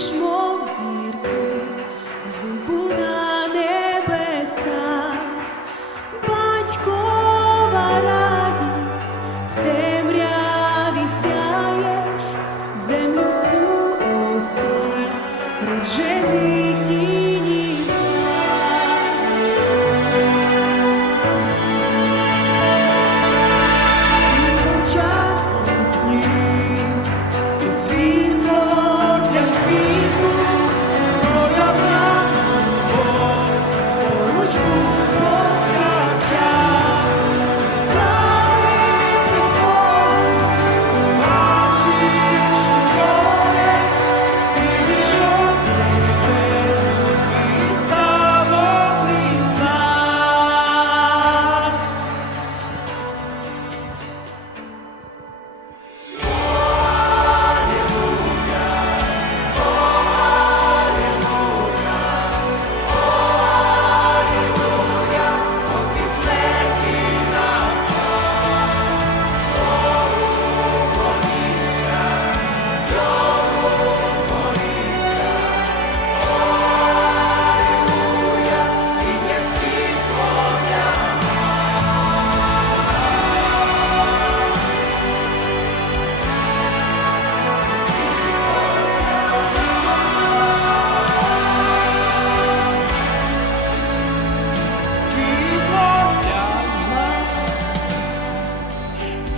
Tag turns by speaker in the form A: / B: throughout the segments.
A: сяєш, мов зірки, взимку на небеса, батькова радість в темряві сяєш, землю суося, розжени тіні.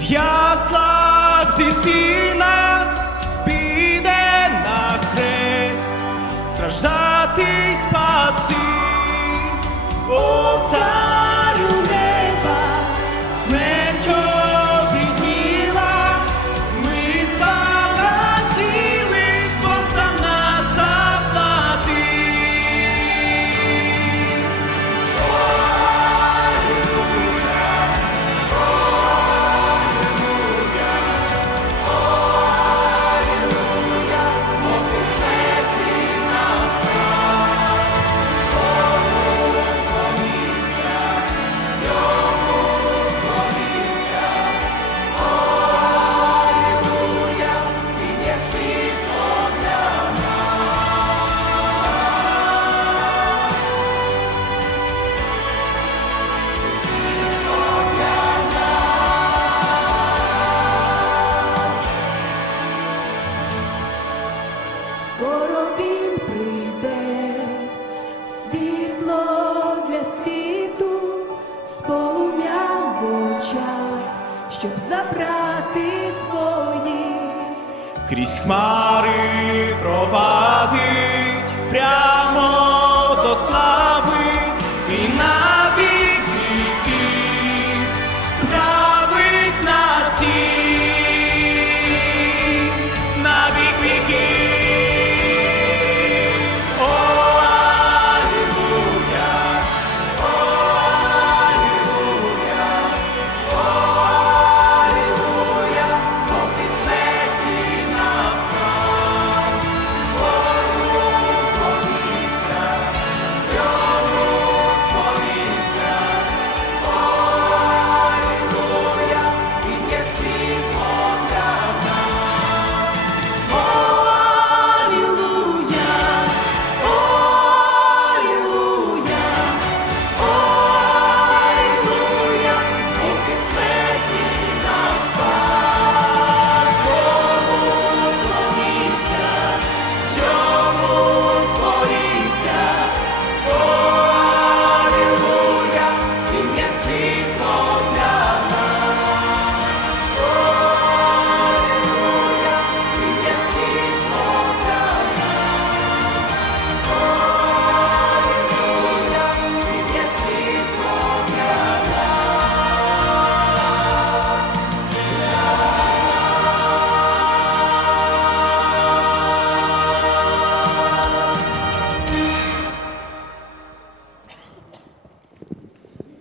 A: в яслах дитини. скоро він прийде, світло для світу, сполум'я в очах, щоб забрати свої, крізь хмари провадить прямо.